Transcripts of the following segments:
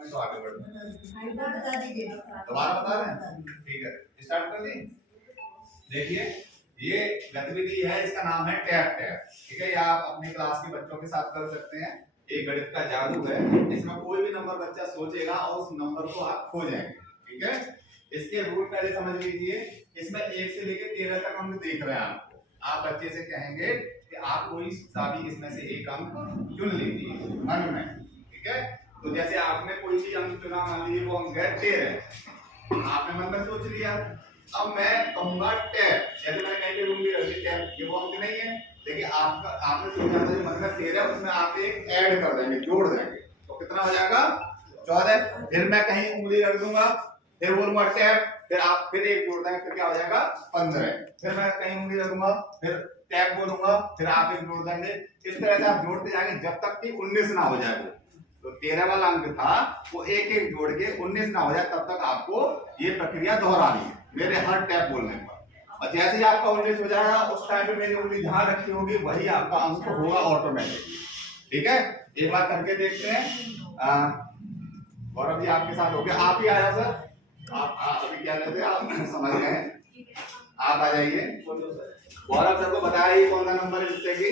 तो आगे बढ़ो, दोबारा बता रहे हैं, ठीक है, स्टार्ट कर दी। देखिए ये गतिविधि है, इसका नाम है टैप टैप, ठीक है। या आप अपनी क्लास के बच्चों के साथ कर सकते हैं। एक गणित का जादू है, इसमें कोई भी नंबर बच्चा सोचेगा और उस नंबर को आप खोजेंगे, ठीक है। इसके रूल पहले समझ लीजिए। इसमें 1 से लेकर 13 तक अंक देख रहे हैं आपको। आप बच्चे से कहेंगे कि आप कोई सा भी इसमें से एक अंक चुन लीजिए मन में, ठीक है। तो जैसे आपने कोई भी अंक चुना, मान लीजिए वो अंक है 13, आपने मन में सोच लिया। अब मैं कहूंगा टैप, जैसे मैंने कहीं पे उंगली रखी टैप, ये वो अंक नहीं है। देखिए आपका आपने सोचा था जो मन में 13 है उसमें आप एक ऐड कर देंगे, जोड़ देंगे, तो कितना हो जाएगा 14। फिर मैं कहीं उंगली रख दूंगा, फिर बोलूंगा टैप, फिर आप फिर एक जोड़ देंगे, फिर क्या हो जाएगा 15। फिर मैं कहीं उंगली रखूंगा, फिर टैप बोलूंगा, फिर आप एक जोड़ देंगे। इस तरह से आप जोड़ते जाएंगे जब तक कि 19 ना हो जाए। तो 13 वाला अंक था वो एक एक जोड़ के 19 ना हो जाए, तब तक आपको ये प्रक्रिया दोहरानी है मेरे हर टैप बोलने पर। और जैसे ही आपका 19 हो जाएगा उस टाइम पे मैंने उंगली जहां रखी होगी वही आपका अंक होगा ऑटोमेटिक, ठीक है। एक बार करके देखते हैं। गौरव जी आपके साथ हो गया, आप ही आया सर, आप अभी क्या लेते हैं, आप समझ गए, आप आ जाइए। गौरव सर को बताया कौन सा नंबर है जिससे कि,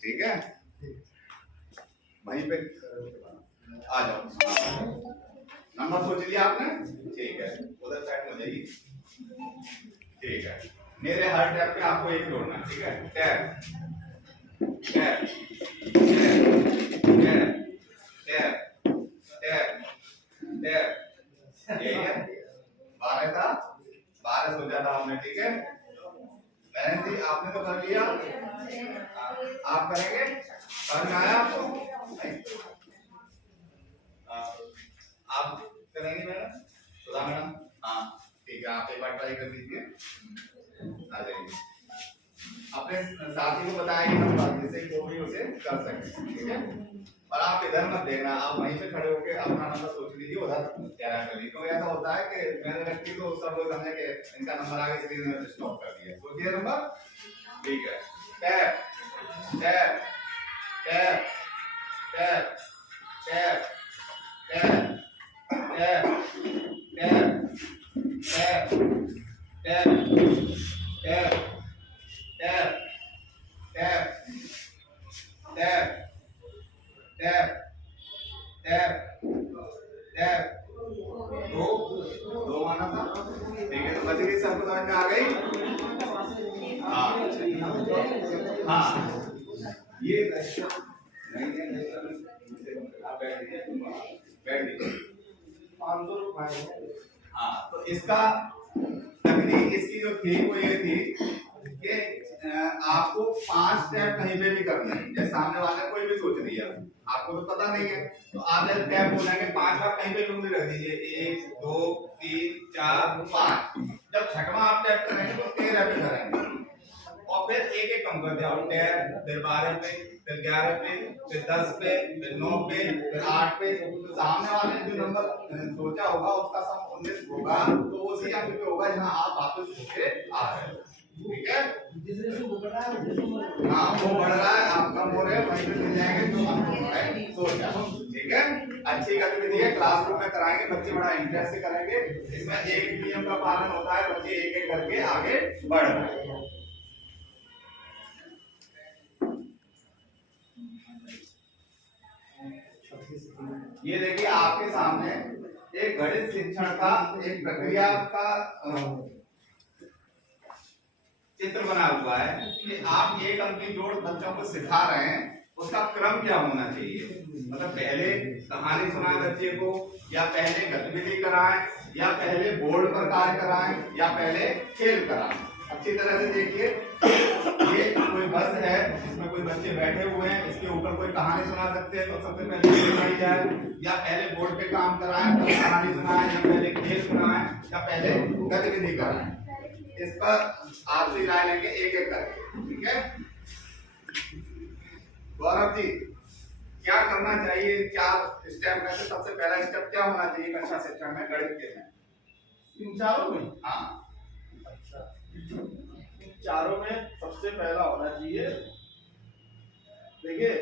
ठीक है, वहीं पे आ जाओ। नंबर सोच लिया आपने, ठीक है, उधर साइड में जाइए, ठीक है। मेरे हर टैप पे आपको एक जोड़ना, ठीक है। Tap tap tap tap tap tap tap, यही है 12 था, 12 सोचा था हमने, ठीक है। मैंने जी आपने तो कर लिया, आप करेंगे, समझ में आया आपको? आप करेंगे मैडम, सुधा मैडम? हाँ ठीक है, आप एक बार ट्राई कर लीजिए, आ जाइए। अपने साथी को बताएंगे नंबर जिससे वो भी उसे कर सके, ठीक है। और आप इधर मत देखना, आप वहीं पे खड़े होकर अपना नंबर सोच लीजिए, उधर चेहरा कर लीजिए। तो ऐसा होता है कि मैंने रखी तो सब लोग समझे कि इनका नंबर आगे स्क्रीन में स्टॉप कर दिया। सोचिए नंबर, ठीक है। Tap tap tap tap tap tap tap tap tap tap tap tap tap tap tap tap tap, दो माना था, ठीक है। तो बच्चे की सबको समझ में आ गई? हाँ ये बैठ दीजिए। हाँ तो इसका तकनीक इसकी जो थी वो ये थी कि आपको 5 टैप कहीं पे भी करना है। जैसे सामने वाले कोई भी सोच लिया, आपको तो पता नहीं है, तो आप जब टैप बोलेंगे 5 बार कहीं पे भी रख दीजिए, 1 2 3 4 5। जब छठवां आप टैप करेंगे तो 13 पे करेंगे और फिर एक एक कम कर दिया, टैप, फिर 12 पे, फिर 11 पे, फिर 10 पे, फिर 9 पे, फिर 8 पे। तो सामने वाले ने जो नंबर सोचा होगा उसका सम 19 होगा, तो उसी अंक पे होगा जहां आप वापस होके आ रहे हैं, ठीक है। हाँ वो बढ़ रहा है, आप कम हो रहे हैं, वहीं पे मिल जाएंगे जो अंक हो रहा है सोचा, ठीक है। अच्छी गतिविधि है, क्लासरूम में कराएंगे, बच्चे बड़ा इंटरेस्ट से करेंगे। इसमें एक नियम का पालन होता है, बच्चे एक एक करके आगे बढ़ रहे हैं। ये देखिए आपके सामने एक गणित शिक्षण का एक प्रक्रिया का चित्र बना हुआ है कि आप एक अंक की जोड़ बच्चों को सिखा रहे हैं, उसका क्रम क्या होना चाहिए। मतलब पहले कहानी सुनाए बच्चे को, या पहले गतिविधि कराएं, या पहले बोर्ड पर कार्य कराएं, या पहले खेल कराएं। अच्छी तरह से देखिए, ये कोई बस है जिसमें कोई बच्चे बैठे हुए हैं, इसके ऊपर कोई कहानी सुना सकते हैं, तो सबसे पहले सुनाई जाए, या पहले बोर्ड पे काम कराएं तब कहानी सुनाएं, या पहले खेल सुनाएं, या पहले गतिविधि कराएं। इस पर आपसे राय लेंगे एक एक करके, ठीक है। गौरव जी क्या करना चाहिए, क्या स्टेप में से सबसे पहला स्टेप क्या होना चाहिए कक्षा शिक्षण में गणित के में? इन चारों में? हाँ अच्छा, इन चारों में सबसे पहला होना चाहिए, देखिए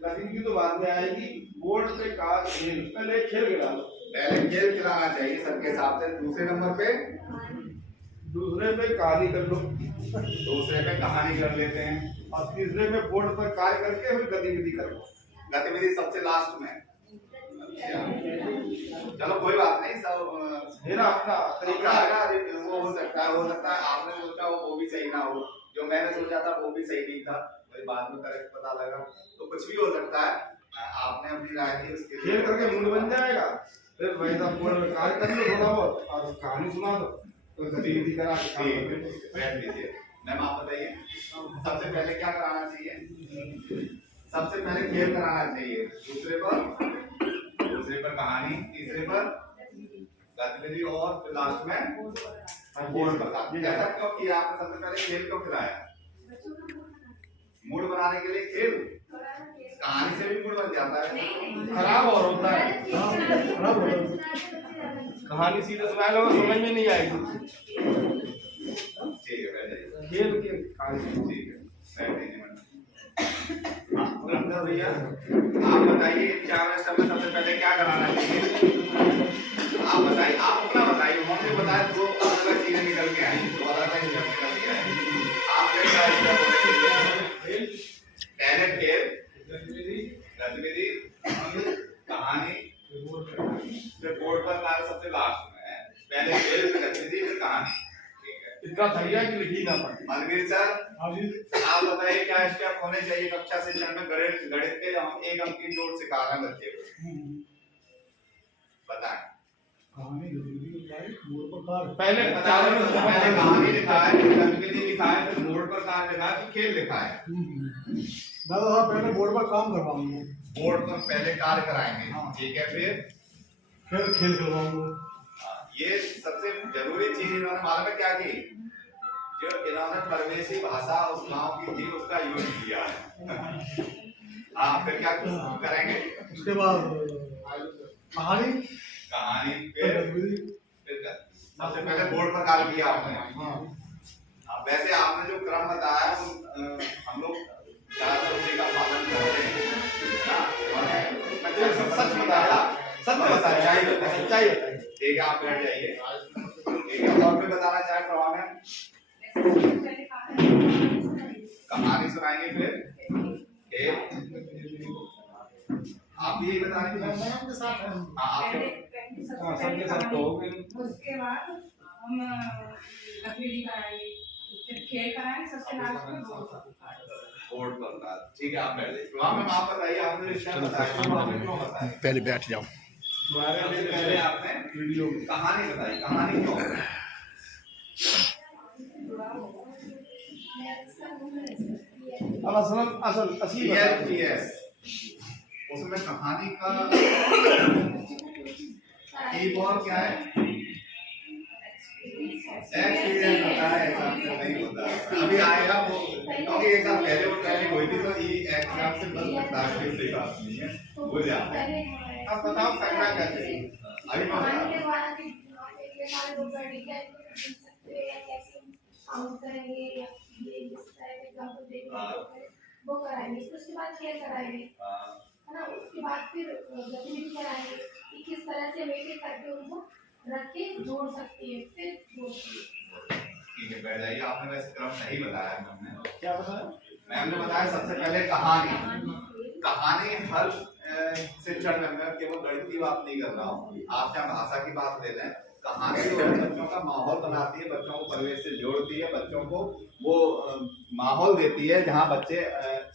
गतिविधि तो बाद में आएगी। बोर्ड पे का खेल, पहले खेल खिला लो। पहले खेल खिलाना चाहिए सबके हिसाब से। दूसरे नंबर पे कहानी कर लो, दूसरे पे कहानी कर लेते हैं, और तीसरे पे बोर्ड पर कार्य करके फिर गतिविधि कर लो। गतिविधि सबसे लास्ट में। अच्छा, चलो कोई बात नहीं, सब मेरा अपना तरीका है। वो हो सकता है आपने सोचा हो वो भी सही ना हो, जो मैंने सोचा था वो भी सही नहीं था, वही बाद में करेक्ट पता लगा, तो कुछ भी हो सकता है। आपने अपनी राय दी, उसके खेल करके मूड बन जाएगा। फिर वैसा बोर्ड में कार्य कर लो थोड़ा बहुत, और कहानी सुना दो, तो गतिविधि करा के बैठ लीजिए। मैम आप बताइए, सबसे पहले क्या कराना चाहिए? सबसे पहले खेल कराना चाहिए, दूसरे पर कहानी, तीसरे पर गतिविधि, और फिर लास्ट में बोर्ड बता। ऐसा क्यों किया आपने? सबसे पहले खेल क्यों खिलाया? मूड बनाने के लिए खेल। कहानी से भी मूड बन जाता है, खराब और होता है। कहानी सीधे सुना लो, समझ में नहीं आएगी। ठीक है, बैठ जाइए। खेल के कहानी, ठीक है, बैठ जाइए। रमजा भैया आप बताइए, 4 स्टेप में सबसे पहले क्या कराना चाहिए? आप बताइए, आप अपना बताइए, उन्होंने बताया दो अलग चीजें निकल के आई, दो अलग स्टेप निकल के आई। आप क्या स्टेप बोलेंगे? पहले खेल, गतिविधि, कहानी, फिर बोर्ड पर कार्य सबसे लास्ट में है। पहले खेल, फिर गतिविधि, फिर कहानी। इतना तैयार कि लिखी ना पड़े। मनवीर सर आप बताइए क्या स्टेप होने चाहिए कक्षा से में? गणित के हम 1 अंक की जोड़ सिखा रहे हैं बच्चे को, बताएं। पहले कहानी लिखा है, गतिविधि लिखा है, फिर बोर्ड पर कार्य लिखा है, फिर खेल लिखा है। पहले बोर्ड पर काम करवाऊंगा, बोर्ड पर पहले कार्य कराएंगे, ठीक है, फिर खेल करवाऊंगा। ये सबसे जरूरी चीज इन्होंने मालूम है क्या की? जो इन्होंने परवेशी भाषा उस गांव की थी, उसका यूज किया है। हाँ, फिर क्या करेंगे? उसके बाद कहानी, फिर सबसे पहले बोर्ड पर कार्य किया आपने। वैसे आपने जो क्रम बताया हम लोग ज्यादातर उसी का पालन करते हैं। सच बताया, सच्चाई बताई। ठीक है, आप बैठ जाइए। ठीक है, और भी बताना चाहे प्रभाव में? कहानी सुनाएंगे, फिर आप भी यही बता रहे थे? सबके साथ तो हो गए। उसके बाद हम गतिविधि कराएंगे, फिर खेल कराएंगे, सबसे लास्ट में बोर्ड पर। ठीक है, आप बैठ जाइए। प्रभाव में आप बताइए, आपने क्यों बताया? पहले बैठ जाओ। पहले आपने वीडियो कहानी बताई, कहानी क्यों? असली उसमें कहानी का कीवर्ड क्या है? एक्सपीरियंस होता है, ऐसा नहीं होता। अभी आएगा वो, क्योंकि एक साल पहले वो ट्रेनिंग हुई थी, तो ये एग्जाम से बस सकता है, कोई बात नहीं है, हो जाता है। आप बताओ करना क्या चाहिए? अभी मैं बता वो कराएंगे, उसके बाद खेल कराएंगे, है ना। उसके बाद फिर गतिविधि कराएंगे कि किस तरह से मेटे करके उनको रख के जोड़ सकती है, फिर ठीक है, बैठ जाइए। आपने वैसे क्रम सही बताया। मैंने क्या बताया? मैम ने बताया सबसे पहले कहानी हर शिक्षण में, मैं केवल गणित की बात नहीं कर रहा हूँ, आप चाहे भाषा की बात ले लें। कहानी जो है बच्चों का माहौल बनाती है, बच्चों को परिवेश से जोड़ती है, बच्चों को वो माहौल देती है जहाँ बच्चे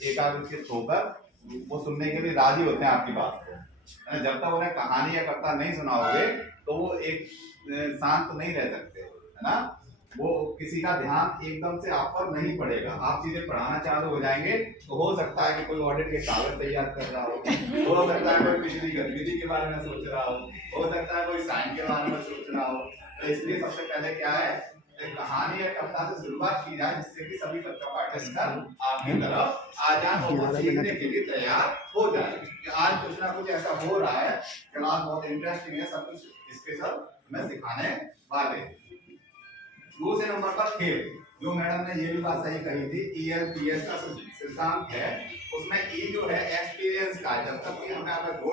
एकाग्रचित होकर वो सुनने के लिए राजी होते हैं आपकी बात को। जब तक उन्हें कहानी या कविता नहीं सुनाओगे तो वो एक शांत नहीं रह सकते, है ना। वो किसी का ध्यान एकदम से आप पर नहीं पड़ेगा। आप सीधे पढ़ाना चालू हो जाएंगे तो हो सकता है कि कोई ऑडिट के कागज तैयार कर रहा हो सकता है कोई पिछली गतिविधि के बारे में सोच रहा हो सकता है कोई साइन के बारे में सोच रहा हो। तो इसलिए सबसे पहले क्या है, कहानी या कविता से शुरुआत की जाए, जिससे कि सभी बच्चों का अटेंशन आपकी तरफ आ जाए और वो सीखने के लिए तैयार हो जाए कि आज कुछ ना कुछ ऐसा हो रहा है, क्लास बहुत इंटरेस्टिंग है, सब कुछ स्पेशल में सिखाने वाले। दूसरे नंबर पर खेल, जो मैडम ने ये भी बात सही कही थी, ELPS का सिद्धांत है, उसमें E जो है एक्सपीरियंस का है। जब तक कि हमें अगर जोड़